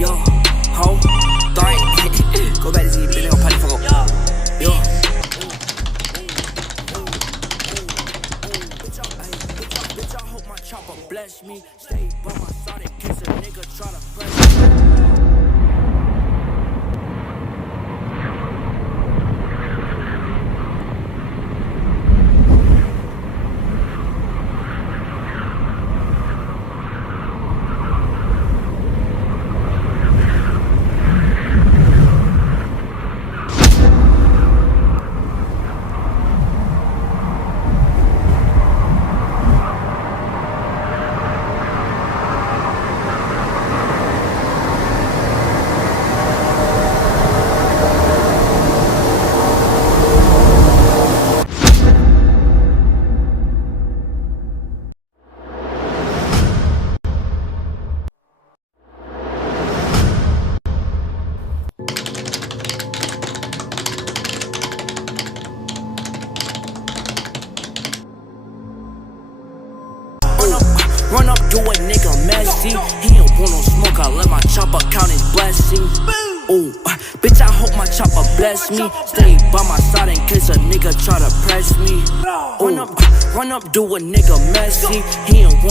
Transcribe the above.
Yo, ho, thang. Go back to see, bitch, they gon' party fuck up. Yo. Bitch, I hope my chopper bless me. Stay by my side in case a nigga try to press me. Run up, do a nigga messy. He don't want no smoke, I let my chopper count his blessings. Ooh, bitch, I hope my chopper bless me. Stay by my side in case a nigga try to press me. Ooh, run up, do a nigga messy. He don't want